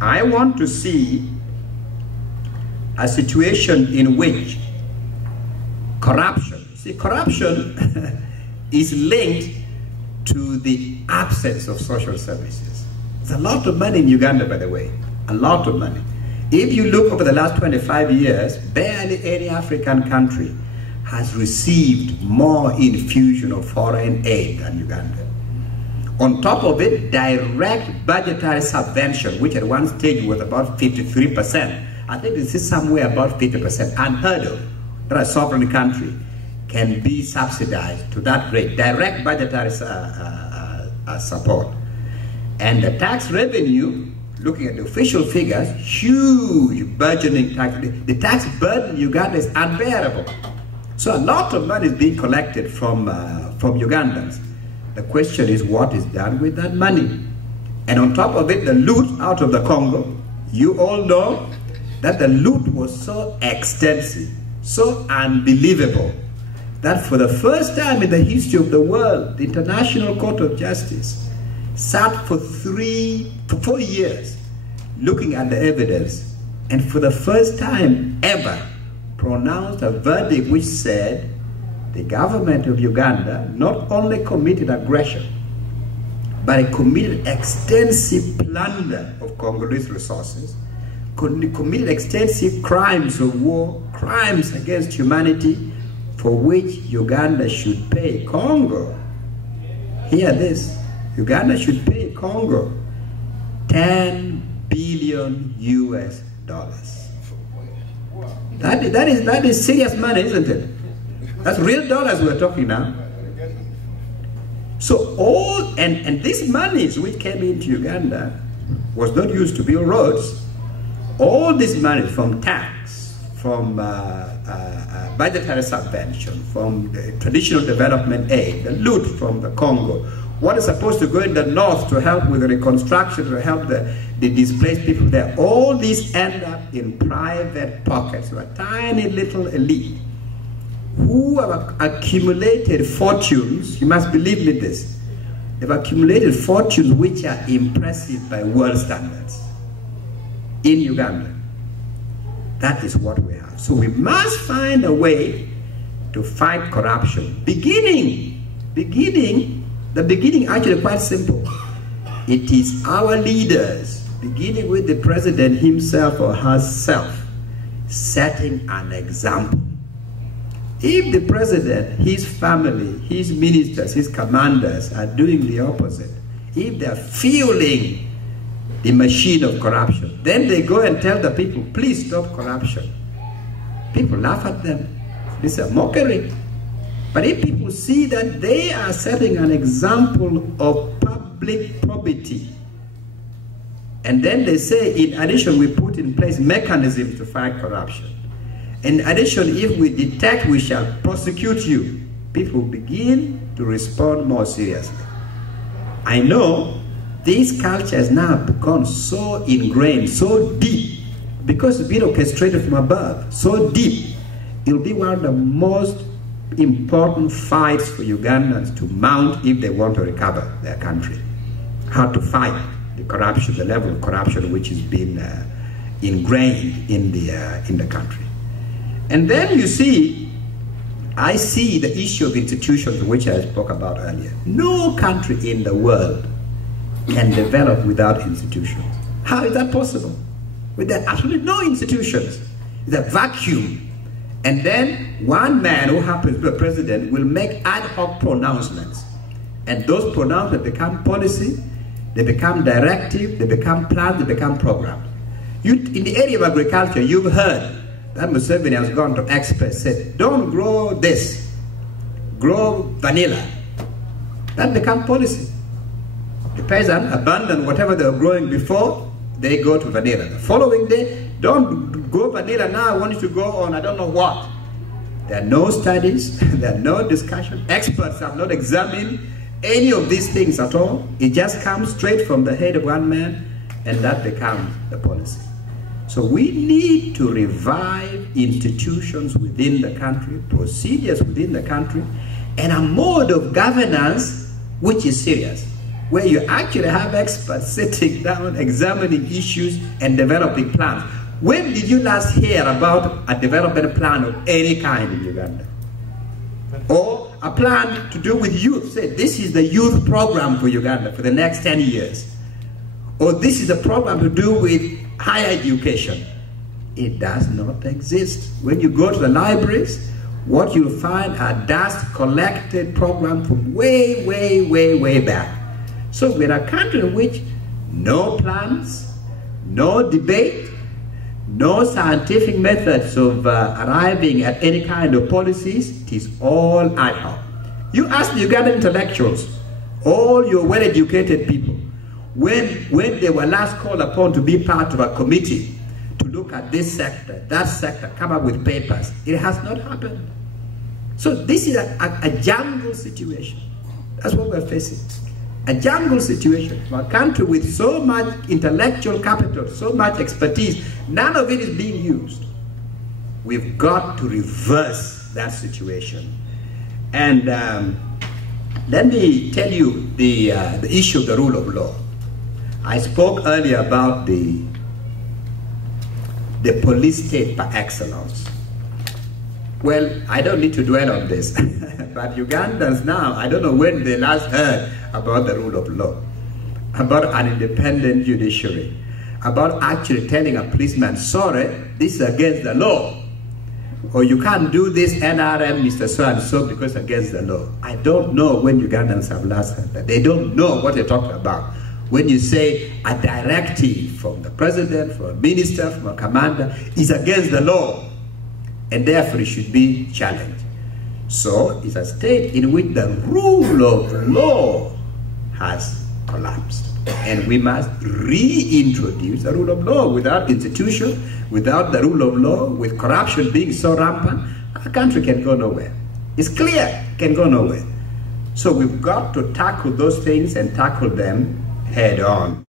I want to see a situation in which corruption, see, corruption is linked to the absence of social services. There's a lot of money in Uganda, by the way, a lot of money. If you look over the last 25 years, barely any African country has received more infusion of foreign aid than Uganda. On top of it, direct budgetary subvention, which at one stage was about 53%. I think this is somewhere about 50%, unheard of, that a sovereign country can be subsidized to that rate, direct budgetary support. And the tax revenue, looking at the official figures, huge burgeoning tax. The tax burden in Uganda is unbearable. So a lot of money is being collected from Ugandans. The question is what is done with that money? And on top of it, the loot out of the Congo. You all know that the loot was so extensive, so unbelievable, that for the first time in the history of the world, the International Court of Justice sat for 4 years looking at the evidence, and for the first time ever pronounced a verdict which said the government of Uganda not only committed aggression, but it committed extensive plunder of Congolese resources, committed extensive crimes of war, crimes against humanity, for which Uganda should pay Congo. Hear this, Uganda should pay Congo $10 billion US. That is serious money, isn't it? That's real dollars we're talking now. So all, and these monies which came into Uganda was not used to build roads. All this money from tax, from budgetary subvention, from the traditional development aid, the loot from the Congo, what is supposed to go in the north to help with the reconstruction, to help the displaced people there, all these end up in private pockets of a tiny little elite who have accumulated fortunes. You must believe me this. They've accumulated fortunes which are impressive by world standards in Uganda. That is what we have. So we must find a way to fight corruption. The beginning actually quite simple. It is our leaders, beginning with the president himself or herself, setting an example. If the president, his family, his ministers, his commanders are doing the opposite, if they're fueling the machine of corruption, then they go and tell the people, please stop corruption. People laugh at them. This is a mockery. But if people see that they are setting an example of public probity, and then they say, in addition, we put in place mechanisms to fight corruption. In addition, if we detect, we shall prosecute you. People begin to respond more seriously. I know this culture has now become so ingrained, so deep, because it's been orchestrated from above, so deep. It'll be one of the most important fights for Ugandans to mount if they want to recover their country. How to fight the corruption, the level of corruption which has been ingrained in the country. And then you see, I see the issue of institutions which I spoke about earlier. No country in the world can develop without institutions. How is that possible? With absolutely no institutions. It's a vacuum. And then one man who happens to be a president will make ad hoc pronouncements. And those pronouncements become policy, they become directive, they become plans, they become programs. In the area of agriculture, you've heard that Museveni has gone to experts, said, don't grow this, grow vanilla. That becomes policy. The peasant abandon whatever they were growing before, they go to vanilla. The following day, don't go vanilla now, I want you to go on I don't know what. There are no studies, there are no discussion. Experts have not examined any of these things at all. It just comes straight from the head of one man, and that becomes the policy. So we need to revive institutions within the country, procedures within the country, and a mode of governance which is serious. where you actually have experts sitting down, examining issues and developing plans. When did you last hear about a development plan of any kind in Uganda? Or a plan to do with youth? Say, this is the youth program for Uganda for the next 10 years. Or this is a program to do with higher education. It does not exist. When you go to the libraries, what you'll find are dust collected programs from way, way, way, way back. So we're a country in which no plans, no debate, no scientific methods of arriving at any kind of policies. It is all ad hoc. You ask the Ugandan intellectuals, all your well-educated people, when they were last called upon to be part of a committee to look at this sector, that sector, come up with papers, it has not happened. So this is a jungle situation. That's what we're facing. A jungle situation. A country with so much intellectual capital, so much expertise, none of it is being used. We've got to reverse that situation. And let me tell you the issue of the rule of law. I spoke earlier about the police state par excellence. Well, I don't need to dwell on this, but Ugandans now, I don't know when they last heard about the rule of law, about an independent judiciary, about actually telling a policeman, sorry, this is against the law, or you can't do this NRM, Mr. So-and-so, because it's against the law. I don't know when Ugandans have last heard that. They don't know what they're talking about. When you say a directive from the president, from a minister, from a commander, is against the law, and therefore it should be challenged. So it's a state in which the rule of law has collapsed. And we must reintroduce the rule of law. Without institution, without the rule of law, with corruption being so rampant, our country can go nowhere. It's clear, can go nowhere. So we've got to tackle those things and tackle them head on.